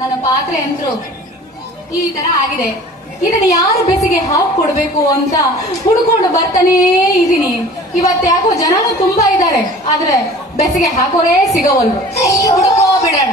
ನನ್ನ ಪಾತ್ರೆ ಅಂತರೂ ಈ ತರ ಆಗಿದೆ. ಇದನ್ನ ಯಾರು ಬೆಸಿಗೆ ಹಾಕೊಡ್ಬೇಕು ಅಂತ ಹುಡ್ಕೊಂಡು ಬರ್ತಾನೇ ಇದೀನಿ. ಇವತ್ತು ಯಾಕೋ ಜನನು ತುಂಬಾ ಇದ್ದಾರೆ, ಆದ್ರೆ ಬೆಸಿಗೆ ಹಾಕೋರೇ ಸಿಗವಲ್ರು. ಹುಡುಕೋ ಬಿಡೋಣ.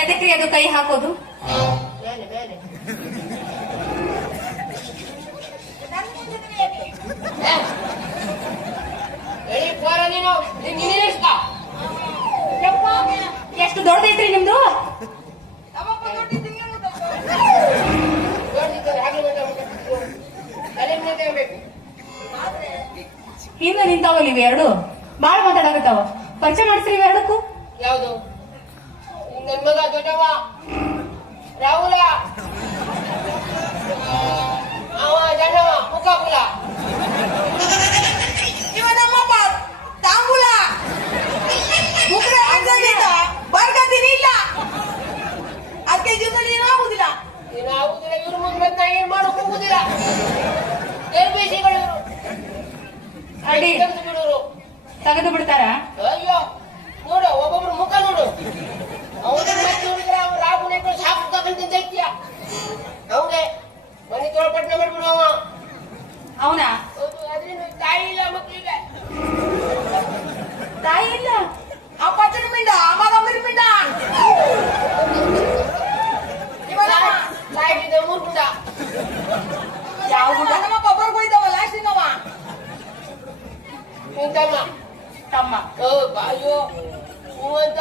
ಎದಕ್ರಿ ಅದು ಕೈ ಹಾಕೋದು? ಎಷ್ಟು ದೊಡ್ಡದೈತ್ರಿ ನಿಮ್ದು? ಹಿಂದೆ ನಿಂತಾವಲ್ಲ ಇವೆರಡು, ಬಾಳ್ ಮಾತಾಡಕತ್ತಾವ. ಪರಿಚಯ ಮಾಡಿಸ್ರಿ ಇವೆರಡಕ್ಕೂ. ಯಾವುದು? ನನ್ನ ಮಗ ದೊಡ್ಡವ ರಾಹುಲ, ಅವ ಜನ್ನವ ಮುಖಾಕುಲ, ಇವ ನಮ್ಮಪ್ಪ ತಾಂಬುಲ. ಬರ್ಗತೀನಿ ಇಲ್ಲ, ಅದಕ್ಕೆ ಜೀವನದಲ್ಲಿ ಏನಾಗುದಿಲ್ಲ. ಇವ್ರ ಮುಂದೆ ನಾ ಏನ್ ಮಾಡೋಕ್ ಹೋಗುದಿಲ್ಲ. ಗರ್ಭಿಸಿಗಳು ಇವರು ಅಡಿ ಬಿಡೋರು ತೆಗೆದು ಬಿಡ್ತಾರ. ಅಯ್ಯೋ ನೋಡು, ಒಬ್ಬೊಬ್ರು ಮುಖ ನೋಡು. ಅವನ ನೋಡಿದ್ರೆ ಅವ್ರು ರಾಹುಲ್ ಸಾಕು ತಗೊಂತ ದೈತ್ಯ. ಅವನೇ ಮನೆ ತೊಳಪಟ್ಟಣ ಮಾಡ್ಬಿಡು ಅವ. ಅವನ ಅದ್ರಿಂದ ತಾಯಿ ಇಲ್ಲ, ಮಕ್ಕಳಿಗೆ ತಾಯಿ ಇಲ್ಲ. ಅಪ್ಪ ತಿರುಮಿಂಡ, ಮಗ ಮಿರ್ಮಿಂಡ, ತಾಯಿಗಿದ್ದ ಮೂರ್ಪುಂಡ. ಯಾವ ಗುಡ್ಡ? ನಮ್ಮಪ್ಪ ಒಬ್ಬರು ಹೋಯ್ತವ ಲಾಸ್ಟಿನವ ತಮ್ಮ ತಮ್ಮ. ಅಯ್ಯೋ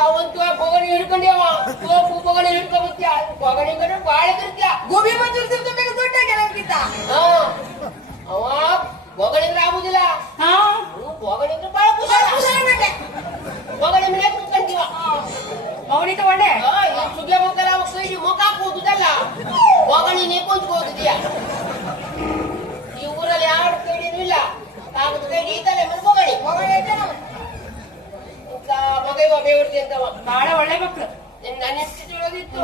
ಅವಂತೂ ಬೊಗಣಿ ಹಿಡ್ಕೊಂಡ್ಯವ. ಬೊಗಣಿ ಹಿಡ್ಕೊಂಡ್ಯ, ಬೊಗಣಿ ಕಂಡ್ರೆ ಬಾಳ ತಿರ್ತ್ಯ. ಗೋಬಿ ಮಂಜೂರ್ತಿರ್ತ ಬೇಗ ದೊಡ್ಡ ಕೆಲವಕ್ಕಿಂತ ಅವ ಬೊಗಣಿದ್ರೆ ಆಗುದಿಲ್ಲ. ಬೊಗಣಿದ್ರೆ ಬಾಳ ಬೊಗಣಿ ಮನೆ ಕುತ್ಕೊಂತೀವ. ಮೌನಿ ತಗೊಂಡೆ ಸುಗ್ಯ ಮುಖಲ್ಲ, ಅವ ಕೈಲಿ ಮುಖ ಹಾಕುವುದಲ್ಲ, ಬೊಗಣಿ ನೀ ಕುಂತ್ಕೋದಿದ್ಯಾ. ಈ ಊರಲ್ಲಿ ಯಾರು ಕೈಲಿನೂ ಇಲ್ಲ. ಕಾಗದ ಕೈಲಿ ಈತಲೆ ಮನೆ ಬೊಗಣಿ ಮಗ ಇವ ಬೇವರ್ತಿ ಅಂತವ. ಬಹಳ ಒಳ್ಳೆ ಮಕ್ಳು. ನನ್ನ ಎಷ್ಟು ತಿಳಿದಿತ್ತು.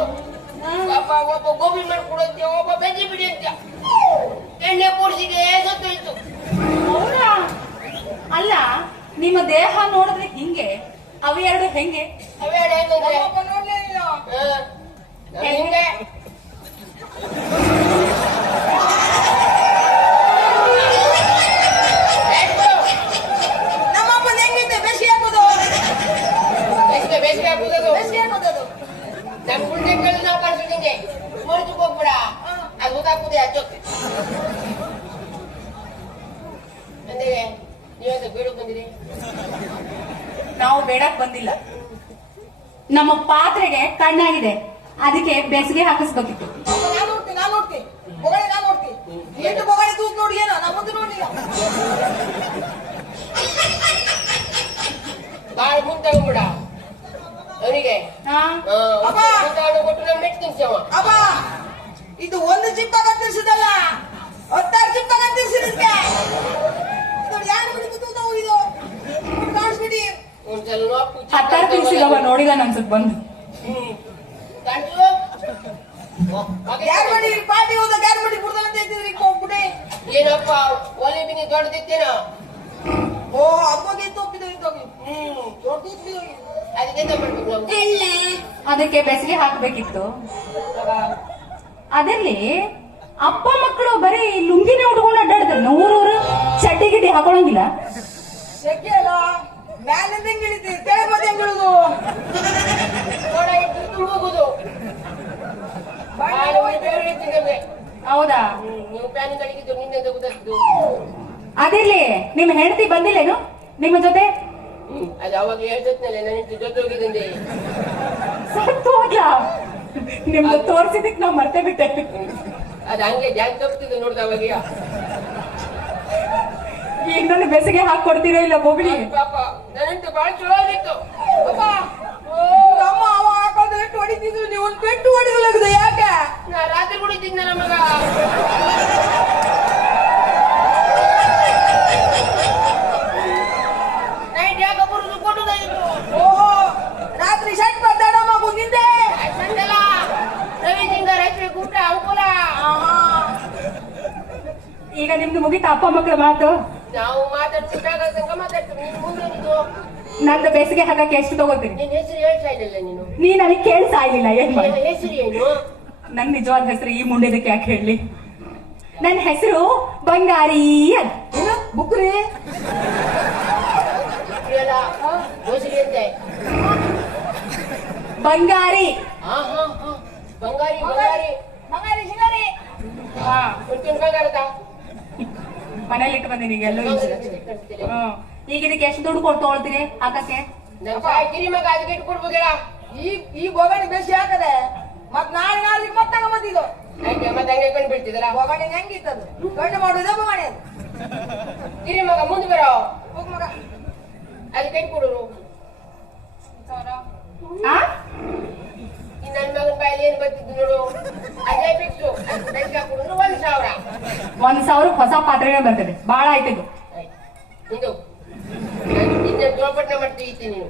ಒಬ್ಬ ಗೋಬಿ ಮಾಡ್ಕೊಡಂತೆ, ಒಬ್ಬ ಬೆಂಜಿ ಬಿಡಿ ಅಂತ ಎಣ್ಣೆ ಕೂಡಿಸಿಗೆ ಸತ್ತೋಯ್ತು. ಹೌದಾ? ಅಲ್ಲ, ನಿಮ್ಮ ದೇಹ ನೋಡಿದ್ರೆ ಹಿಂಗೆ, ಅವೆರಡು ಹೆಂಗೆ? ಅವೇಳೆ ಹೆಂಗಂದ್ರೆ ಹಿಂಗೆ ನಮ್ಮಪ್ಪನ ಹೆಂಗಿದೆ ಬೇಸಿಗೆ ಹಾಕೋದು. ಬೇಸಿಗೆ ಹಾಕೋದು ನಮ್ ಗುಂಡೆಗಳು ನಾವು ಕಳ್ಸಿದಂಗೆ ಮುರಿದು ಹೋಗ್ಬಿಡ. ಅದು ಗೊತ್ತಾಗ್ತದೆ ಹಚ್ಚೋಕೆ. ಅಂದ್ರೆ ನೀವಂತ ಬೇಡಕ್ ಬಂದಿರಿ? ನಾವು ಬೇಡಕ್ ಬಂದಿಲ್ಲ. ನಮ್ಮ ಪಾತ್ರೆಗೆ ಕಣ್ಣಾಗಿದೆ, ಅದಕ್ಕೆ ಬೆಸಿಗೆ ಹಾಕಿಸ್ಬೇಕಿತ್ತು. ನಾನು ನೋಡ್ತೀನಿ ಬೊಗಣಿ ನಾನು ನೋಡ್ತೀನಿ. ಎಷ್ಟು ಬೊಗಣಿ ತೂತ್ ನೋಡಿ ಏನೋ ನಮ್ಮದು ನೋಡಿಲ್ಲ. ಬಾಳ ಮುಂದೆ ತಗೊಂಡ್ಬಿಡ ಅವನಿಗೆ. ಕೊಟ್ಟು ನಮ್ ಮೆಟ್ತಿನ್ಸವ. ಅಬ್ಬ ಇದು ಒಂದು ಚಿಪ್ಪ ಕತ್ತರಿಸಿದಲ್ಲ, 10 ಚಿಪ್ಪ ಕತ್ತರಿಸಿದಕ್ಕೆ ಇದು ಕಾಣಿಸ್ಬಿಡಿ. ಒಂದ್ಸಲ 10 ತಿನ್ಸಿದವ ನೋಡಿದ ಅನ್ಸತ್ ಬಂದು. ಗ್ಯಾರ್ಮಡಿ ಪಾರ್ಟಿ ಹೋದ ಗ್ಯಾರ್ಮಡಿ ಕುಡ್ದಂತ ಇದ್ದಿದ್ರಿ ಹೋಗ್ಬಿಡಿ. ಏನಪ್ಪ ಒಲೆ ಬಿನಿ ದೊಡ್ಡದಿತ್ತೇನ? ಓ ಅಮ್ಮಗೆ ತೊಪ್ಪಿದ ಅದಕ್ಕೆ ಮಾಡ್ಬೇಕು ನಾವು. ಅದಕ್ಕೆ ಬೆಸಿಗೆ ಹಾಕ್ಬೇಕಿತ್ತು. ಅದಲ್ಲಿ ಅಪ್ಪ ಮಕ್ಕಳು ಬರೀ ಲುಂಗಿನೇ ಉಟ್ಕೊಂಡು ಅಡ್ಡಾಡ್ತಾರೆ. ಊರೂರು ಚಡ್ಡಿ ಗಿಡ್ಡಿ ಹಾಕೊಳಂಗಿಲ್ಲ. ಸೆಕೆ ಅಲ್ಲ, ಮ್ಯಾಲಿಂದ ಹೆಂಗ್ ಇಳಿತಿ, ಕೆಳಗೆ ಹೆಂಗ್ ಇಳುದು, ಹೋಗುದು ಹೌದಾ? ನೀವು ಪ್ಯಾನ್ ಕಡೆಗಿದ್ದು ನಿನ್ನೆ ಗೊತ್ತಾಗ್ತದೆ. ಅದಿರ್ಲಿ, ನಿಮ್ಮ ಹೆಂಡತಿ ಬಂದಿಲ್ಲೇನು ನಿಮ್ಮ ಜೊತೆ? ಅದು ಅವಾಗ ಹೇಳ್ತೇನೆ ನನ್ನ ಜೊತೆ ಹೋಗಿದ್ದೆ. ಸತ್ತು ಹೋಗ್ಲಾ? ನಿಮ್ದು ತೋರ್ಸಿದಕ್ ನಾವ್ ಮರ್ತೇ ಬಿಟ್ಟೆ. ಅದು ಹಂಗೆ ಜಾಗ ತಪ್ಪಿದ್ದು ನೋಡ್ದ ಅವಾಗ. ಈಗ ನನ್ನ ಬೆಸಿಗೆ ಹಾಕೊಡ್ತೀರಾ ಇಲ್ಲ ಬೋಗಳಿ? ಪಾಪ ನನ್ನಂತೂ ಬಹಳ ಚಲೋ ಆಗಿತ್ತು. ಅಮ್ಮ ಅವ ಹಾಕೋದು ಎಷ್ಟು ಹೊಡಿತಿದ್ರು ನೀವು ಒಂದು ಪೆಟ್ಟು ಹೊಡಿದಲಾಗದ ಯಾಕೆ? ನಾ ರಾತ್ರಿ ಕುಡಿತಿದ್ದೆ ನಮಗ. ನೈಟ್ ಯಾಕೆ ಬರುದು ಕೊಡುದಾಗಿತ್ತು. ಓಹೋ ರಾತ್ರಿ ಶಟ್ ಮಾತಾಡಮ್ಮ ಮುಂದಿಂದೆ ಸಂದಲ ರವಿ ಸಿಂಗ ರಾತ್ರಿ ಕೂಟ ಅನುಕೂಲ. ಈಗ ನಿಮ್ದು ಮುಗಿತ ಅಪ್ಪ ಮಕ್ಕಳ ಮಾತು? ನಾವು ಮಾತಾಡ್ತಿದ್ದಾಗ ಸಂಗ ಮಾತಾಡ್ತೀವಿ. ನೀನು ಮುಂದೆ ನಿಂತು ನಂದು ಬೇಸಿಗೆ ಹಾಕಕ್ಕೆ ಎಷ್ಟು ತಗೋತೀನಿ? ನಿನ್ನ ಹೆಸರು ಹೇಳ್ತಾ ಇಲ್ಲಲ್ಲ ನೀನು. ನೀ ನನಗೆ ಕೇಳಿಸ ಆಗಿಲ್ಲ ಏನ್ ಮಾಡಿ? ನಿನ್ನ ಹೆಸರು ಏನು? ನನ್ ನಿಜವಾದ ಹೆಸರು ಈ ಮುಂಡೆದಕ್ಕೆ ಯಾಕೆ ಹೇಳಿ? ನನ್ನ ಹೆಸರು ಬಂಗಾರಿ ಅಂತ. ಏನು ಬುಕ್ರಿ ಅಲ್ಲ ಗೋಸರಿ ಅಂತೆ. ಬಂಗಾರಿ. ಹಾ ಹಾ ಹಾ ಬಂಗಾರಿ ಬಂಗಾರಿ ಮಂಗಾರಿ ಸಿಂಗಾರಿ ಹಾ, ಕುಂತಿನ ಬಂಗಾರದ ಮನೇಲಿ ಇಟ್ಟು ಬಂದೀನಿ ಈಗ ಎಲ್ಲೂ ಇಲ್ಲ. ಹ್ಮ್. ಈಗ ಇದಕ್ಕೆ ಎಷ್ಟು ದುಡ್ಡು ಕೊಟ್ಟು ತಗೊಳ್ತೀರಿ ಹಾಕಕ್ಕೆ? ನನ್ನ ಕಿರಿ ಮಗ ಅದಕ್ಕೆ ಇಟ್ಟು ಕೊಡ್ಬೋದೇಳ. ಈ ಬೊಗಣಿ ಬೇಸಿ ಹಾಕದೆ ಮತ್ ನಾಳೆ ಮತ್ತೆ ತಗೊಂಬಂದಿದ್ದು ಆಯ್ತು ಮತ್ತೆ ಹಂಗೆ ಕಂಡು ಬೀಳ್ತಿದಲ್ಲ. ಬೊಗಣಿ ಹೆಂಗಿತ್ತದು ಗಂಡು ಮಾಡುವುದೇ ಬೊಗಣಿ ಅದು. ಕಿರಿ ಮಗ ಮುಂದೆ ಬರೋ ಹೋಗ್ ಮಗ ಅದಕ್ಕೆ ಇಟ್ಟು ಕೊಡೋರು. ಆ? ನನ್ನ ಮಗನ ಬಾಯಲ್ಲಿ ಏನು ಬರ್ತಿದ್ದು ನೋಡು. ಅದೇ ಫಿಕ್ಸು. ಅದಕ್ಕೆ ಹಾಕೊಡಿದ್ರು 1,000. 1,000 ಹೊಸ ಪಾತ್ರೆನೇ ಬರ್ತದೆ. ಬಾಳ ಆಯ್ತು. ಇದು ನಿನ್ನ ಜೋಪಟ್ನ ಮಾಡ್ತೀವಿ ನೀನು.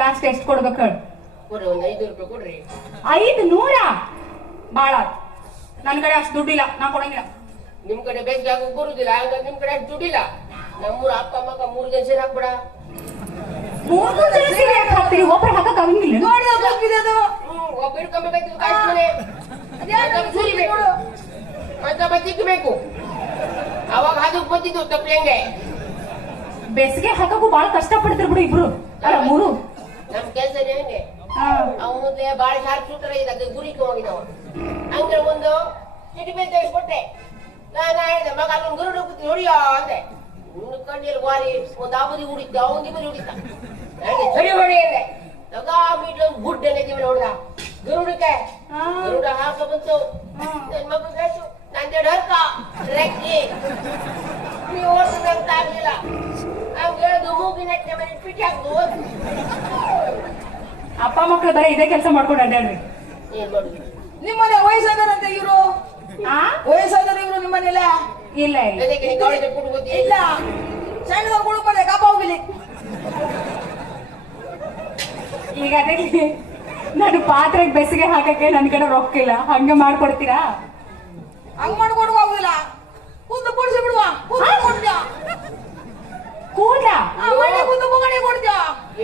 ಲಾಸ್ಟ್ ಎಷ್ಟು ಕೊಡ್ಬೇಕು ಹೇಳು? ಕೊಡ್ರಿ ಒಂದು 500 ರೂಪಾಯಿ ಕೊಡ್ರಿ. 500? ಬಾಳ ನನ್ ಕಡೆ ಅಷ್ಟು ದುಡ್ಡಿಲ್ಲ, ನಾ ಕೊಡಂಗಿಲ್ಲ. ನಿಮ್ ಕಡೆ ಬೇಸಿಗೆ ಹಾಕಕ್ ಬರುದಿಲ್ಲ, ಹಂಗಾಗಿ ನಿಮ್ ಕಡೆ ಅಷ್ಟು ದುಡ್ಡಿಲ್ಲ. ನಮ್ಮೂರ ಅಪ್ಪ ಮಗ 3 ಜನ ಸೇರಿ ಹಾಕ್ಬೇಡ. 3 ಜನ ಸೇರಿ ಯಾಕೆ ಹಾಕ್ತೀರಿ? ಒಬ್ರು ಹಾಕಕ್ ಆಗಂಗಿಲ್ಲ. ನೋಡಿದ ಹೋಗಿದೆ ಅದು ಒಬ್ಬ ಹಿಡ್ಕೊಂಬೇಕಾಯ್ತು ಕಾಯಿಸ್ತಾನೆ. ನೋಡು ಮತ್ತೊಬ್ಬ ತಿಕ್ಕಬೇಕು. ಅವಾಗ ಅದಕ್ಕೆ ಬಂದಿದ್ದು ತಪ್ಪಲೆಂಗೆ. ಬೇಸಿಗೆ ಹಾಕಕ್ಕೂ ಬಾಳ ಕಷ್ಟ ಪಡ್ತಿರ್ ಬಿಡು ಇಬ್ರು. ಅಲ್ಲ 3. ನಮ್ ಕೆಲ್ಸನೇ ಹಂಗೆ. ಅವನದೇ ಬಾಳ ಶಾರ್ಪ್ ಶೂಟರ್ ಇದ್ದ ಗುರಿಕೆ ಹೋಗಿದವ. ಹಂಗೆ ಒಂದು ಚಿಟಿಪೆ ತೆಗೆಸ್ಕೊಟ್ಟೆ. ನಾನು ಹೇಳಿದೆ ಮಗ ಅಲ್ಲೊಂದು ಗರುಡ ಕೂತಿ ಹೊಡಿಯೋ ಅಂದೆ. ಇನ್ನು ಕಣ್ಣಿಯಲ್ಲಿ ವಾರಿ ಒಂದು ಆಬದಿ ಹುಡಿದ್ದ, ಅವನಿಗೆ ಬರಿ ಹುಡಿತ. ಸರಿ ಹೊಡಿ ಅಂದೆ. ನಗ ಮೀಟ್ ಒಂದು ಗುಡ್ಡನೆ ದಿವಸ ಹೊಡ್ದ ಗರುಡಕ್ಕೆ. ಗರುಡ ಹಾಕ ಬಂತು. ನನ್ ಮಗ ಹೇಳ್ತು ನಂದೆರಡು ಹರ್ಕ ರೆಕ್ಕಿ ನೀವು ಓಡ್ಸದಂತ ಆಗ್ಲಿಲ್ಲ. ಅವ್ನು ಹೇಳುದು ಮೂಗಿನ ಮೇಲೆ ಪಿಟಿ ಹಾಕುದು. ಅಪ್ಪ ಮಕ್ಳು ಬರೀ ಇದೇ ಕೆಲಸ ಮಾಡ್ಕೊಂಡು ಅಡ್ಡಾಡ್ರಿ. ಏನ್ ಮಾಡುದು? ನಿಮ್ಮನೆ ವಯಸ್ಸಾದರಂತೆ ಇವರು ಆ? ವಯಸ್ಸಾದರ ಇವರು ನಿಮ್ಮನೆಲ್ಲ ಇಲ್ಲ ಇಲ್ಲ. ಅದಕ್ಕೆ ನೀ ಕಾಲೇಜ್ ಕೊಡು ಗೊತ್ತಿ ಇಲ್ಲ ಸಣ್ಣದವ್ರು ಕುಡ್ಕೊಳ್ಳೆ ಕಪ್ಪ ಹೋಗಿಲಿ. ಈಗ ಅದೇ ನಾನು ಪಾತ್ರೆಗೆ ಬೆಸಿಗೆ ಹಾಕಕ್ಕೆ ನನ್ ಕಡೆ ರೊಕ್ಕ ಇಲ್ಲ, ಹಂಗೆ ಮಾಡ್ಕೊಡ್ತೀರಾ? ಹಂಗ್ ಮಾಡ್ಕೊಡುವ ಹೋಗುದಿಲ್ಲ. ಕೂತು ಕೂಡಿಸಿ ಬಿಡುವ. ಕೂತು ಕೊಡ್ತೀಯ ಕೂಡ್ಲ ಮನೆ ಕೂತು ಬೊಗಣಿ ಕೊಡ್ತೀಯ.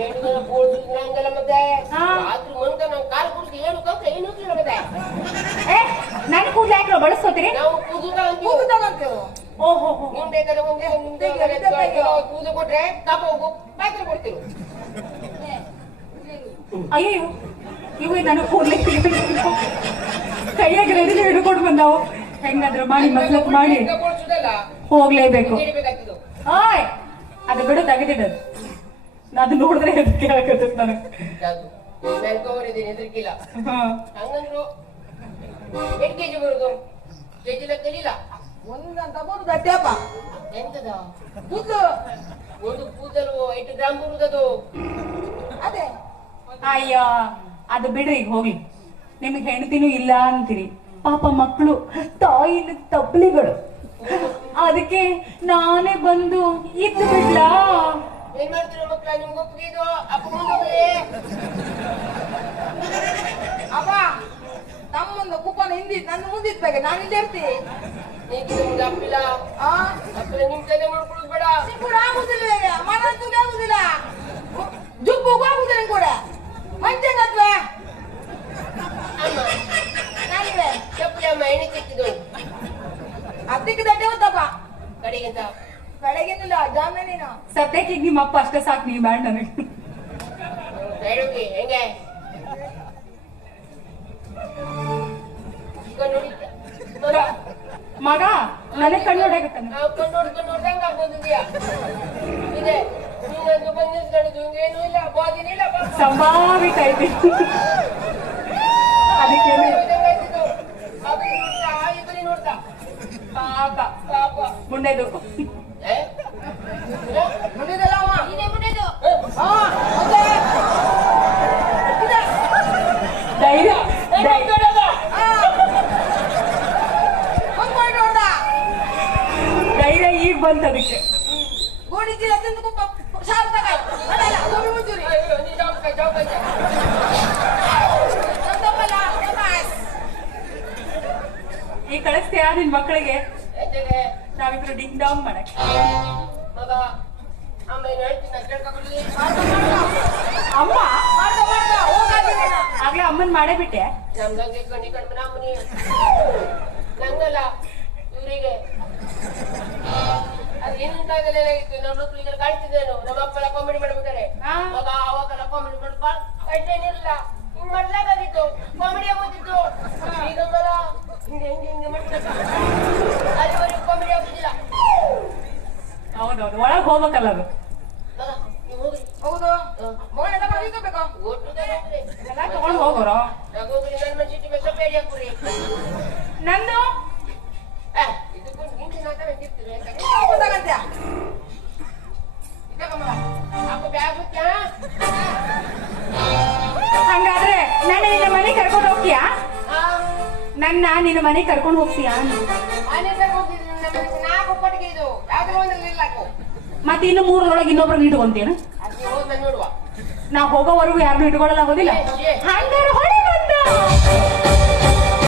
ಏನು ಕೂಡಿಸಿದ್ರೆ ಹಂಗಲ್ಲ ಮತ್ತೆ. ಹಾ. ರಾತ್ರಿ ಮನ್ಕ ನಾವು ಕಾಲು ಕುಡಿಸಿ ಏನು ಕಲ್ತ ಏನು ಮತ್ತೆ. ಏ ನನ್ ಕೂಡ್ಲ ಯಾಕೆ ಬಳಸ್ಕೋತೀರಿ? ನಾವು ಕೂದುಗ ಅಂತೀವಿ. ಕೂತು ತಗೊಂತೀವಿ. ಓಹೋ ನಿಮ್ ಬೇಕಾದ್ರೆ ಒಂದೇ ನಿಮ್ಗೆ ಕೂದು ಕೊಟ್ರೆ ಕಾಪ ಹೋಗು ಪಾತ್ರೆ ಕೊಡ್ತೀವಿ. ಅಯ್ಯೋ ಇವು ನನಗೆ ಕೂಡ್ಲಿಕ್ಕೆ ಕೈಯಾಗ ರೆಡಿ ಹಿಡ್ಕೊಂಡು ಬಂದಾವು. ಹೆಂಗಾದ್ರು ಮಾಡಿ ಮಸ್ಲಕ್ ಮಾಡಿ ಕೊಡ್ಸುದಲ್ಲ ಹೋಗ್ಲೇಬೇಕು. ಬೇಕಾಗ್ತಿದ್ದು. ಓಯ್ ಅದು ಬಿಡು, ತೆಗೆದಿಡದು. ಅದು ನೋಡಿದ್ರೆ ಹೆದರಿಕೆ ಆಗತ್ತೆ ನನಗೆ. ಯಾವ್ದು ಮೆಲ್ಕೋರಿದ್ದೀನಿ ಹೆದರ್ಕಿಲ್ಲ. ಹಾ. ಹಂಗಂದ್ರು 8 ಕೆಜಿ ಬರುದು. ಕೆಜಿ ಲೆಕ್ಕಲಿಲ್ಲ. ಒಂದಂತ ಬರುದು ಅಡ್ಡಪ್ಪ ಎಂತದ ಕೂದಲು ಒಂದು ಕೂದಲು 8 ಗ್ರಾಮ್ ಬರುದದು. ಅದೇ ಅಯ್ಯ ಅದು ಬಿಡ್ರಿ, ಈಗ ಹೋಗ್ಲಿ. ನಿಮ್ಗೆ ಹೆಂಡತಿನೂ ಇಲ್ಲ ಅಂತೀರಿ. ಪಾಪ ಮಕ್ಕಳು ತಾಯಿನ ತಪ್ಪಲಿಗಳು. ಅದಕ್ಕೆ ನಾನೇ ಬಂದು ಇದ್ದು ಬಿಡ್ಲಾ? ಏನ್ ಮಾಡ್ತೀರ ಮಕ್ಕಳ? ನಿಮ್ಗೆ ಒಪ್ಪಿಗೆ ಇದು ಅಪ್ಪ ಮುಂದೋಗ್ಲಿ. ಅಪ್ಪ ನಮ್ಮೊಂದು ಕುಪ್ಪನ ಹಿಂದಿದ್ ನನ್ನ ಮುಂದಿದ್ ಬಗ್ಗೆ ನಾನು ಇಲ್ಲೇ ಇರ್ತೀನಿ. ನೀನು ಮುಂದೆ ಅಪ್ಪಿಲ್ಲ. ಆ ಅಪ್ಪಿಲ್ಲ ನಿಮ್ ತಲೆ ಮಾಡ್ಕೊಳ್ಳೋದು ಬೇಡ. ಕೂಡ ಆಗುದಿಲ್ಲ ಈಗ ಮನಸ್ಸಿಗೆ ಆಗುದಿಲ್ಲ. ಜುಬ್ಬು ಆಗುದಿಲ್ಲ ಕೂಡ ಮಂಚಂಗತ್ವೆ ಅಮ್ಮ ನಾನಿವೆ ಚಪ್ಪಲಿ ಅಮ್ಮ ಎಣ್ಣೆ ತೆಕ್ಕಿದ್ದು ಅದಕ್ಕೆ ದಡ್ಡೆ ಹೋದಪ್ಪ ಕಡೆಗಿಂತ ಕಡೆಗೇನಿಲ್ಲ ಜಾಮೀನಿನ ಸದ್ಯಕ್ಕೆ ಈಗ ನಿಮ್ಮ ಅಪ್ಪ ಅಷ್ಟೇ ಸಾಕು, ನೀವು ಬೇಡ ನನಗೆ. ಹೇಳಿ ಹೆಂಗೆ ನೋಡಿ ನನಗೆ ಕಣ್ಣು ಹೊಡೆಯಕತ್ತಾನ. ನಾವು ಕಣ್ಣು ನೋಡ್ದಂಗ ಆಗ್ಬೋದಿದ್ಯಾ ಇದೆ ನೀನಂದು ಬಂದಿದ್ದು ಏನೂ ಇಲ್ಲ ಬೋದಿನ ಇಲ್ಲ ಸಂಭಾವಿತ ಐತಿ. ಅದಕ್ಕೆ ಇಬ್ಬರಿ ನೋಡ್ತಾ ಪಾಪ ಪಾಪ ಮುಂಡೆದು ಮುಂದಿದಲ್ಲ ಅವ ಇದೇ ಮುಂಡೆದು ಹಾ ಮತ್ತೆ ಇದೆ. ಧೈರ್ಯ ಬಂದ್ಕೊಂಡು ನೋಡ್ದ ಧೈರ್ಯ ಈಗ ಬಂತ ಅದಕ್ಕೆ. ಗೋಣಿ ಚೀಲ ತಿಂದು ಸಾರ್ ತಗಾಯ್ ಅಲ್ಲ ಗೋಬಿ ಮುಂಚೂರಿ ಈ ಕಳಿಸ್ತೀಯಾ ನಿನ್ ಮಕ್ಕಳಿಗೆ? ನಾವಿಬ್ರು ಡಿಂಗ್ ಡಾಂಗ್ ಮಾಡಕ್. ಮಗ ಅಮ್ಮ ಏನು ಹೇಳ್ತೀನಿ ಕೇಳ್ಕೊಂಡ್ಬಿಡ್ಲಿ ಅಮ್ಮ ಮಾಡ್ದ ಹೋಗಾಗಿಲ್ಲ ಆಗ್ಲೇ ಅಮ್ಮನ್ ಮಾಡೇ ಬಿಟ್ಟೆ. ನಮ್ದಂಗೆ ಕಣ್ಣು ನಮ್ಮನಿ ನಂಗಲ್ಲ ಇವರಿಗೆ ಅದು ಹಿಂದಾಗಲೇ ಏನಾಗಿತ್ತು ನಮ್ಮ ಮಕ್ಕಳು ಈಗ ಕಾಣ್ತಿದ್ದೇನು ನಮ್ಮ ಅಪ್ಪನ ಕಾಮಿಡಿ ಮಾಡ್ಬಿಟ್ಟಾರೆ ಮಗ ಅವಾಗೆಲ್ಲ ಕಾಮಿಡಿ ಮಾಡ್ಬಾ ಅಷ್ಟೇನಿಲ್ಲ ಹಿಂಗ್ ಮಾಡ್ಲಾಗಿತ್ತು ಕಾಮಿಡಿ ಆಗೋದಿತ್ತು ಈಗ ಮಗ ಹಿಂಗೆ ಹಿಂಗೆ ಹಿಂಗೆ ಮಾಡ್ತಾರೆ ಅಲ್ಲಿವರೆಗೂ ಕಾಮಿಡಿ ಆಗುದಿಲ್ಲ ಹೌದೌದು, ಒಳಗ್ ಹೋಗ್ಬೇಕಲ್ಲ ಅದು. ಮಗ ನೀವು ಹೋಗ್ರಿ ಹೌದು ಮಗನ ತಗೊಂಡಿರ್ಬೇಕು ಒಟ್ಟುದಾಗ ಹೋಗ್ರಿ ಎಲ್ಲ ತಗೊಂಡ್ ಹೋಗೋರು. ನಾಗ ಹೋಗ್ರಿ ನನ್ನ ಮನ್ಸಿಟ್ಟು ಬೇಕಾ ಬೇಡಿ ಹಾಕ್ರಿ ನಂದು ಇದಕ್ಕೂ ಹಿಂಗೆ ಮಾತಾಡ ತಿರ್ತೀರಿ ತಗಂತ್ಯಾ ಅಪ್ಪ ಬ್ಯಾಗ್ ಮುಖ್ಯ ಹಂಗಾದ್ರೆ ನನ್ನ ನಿನ್ನ ಮನೆ ಕರ್ಕೊಂಡು ಹೋಗ್ತೀಯಾ? ನನ್ನ ನಿನ್ನ ಮನೆ ಕರ್ಕೊಂಡು ಹೋಗ್ತೀಯಾ? ಮನೆ ಹೋಗ್ತಿದ್ದೀನಿ ನಮ್ಮ ನಾಲ್ಕು ಕೊಟ್ಟಿಗೆ ಇದು ಯಾವ್ದಾರು ಒಂದ್ರಲ್ಲಿ ಇರ್ಲಾಕು ಮತ್ತೆ ಇನ್ನು ಮೂರರೊಳಗೆ ಇನ್ನೊಬ್ರನ್ನ ಇಟ್ಕೊಂತೀನ? ಅದು ಹೋದ್ಮೇಲೆ ನೋಡುವ ನಾ ಹೋಗೋವರೆಗೂ ಯಾರನ್ನೂ ಇಟ್ಕೊಳ್ಳಲ್ಲ, ಹೋದಿಲ್ಲ? ಹಂಗಾರೆ ಹೊಡಿ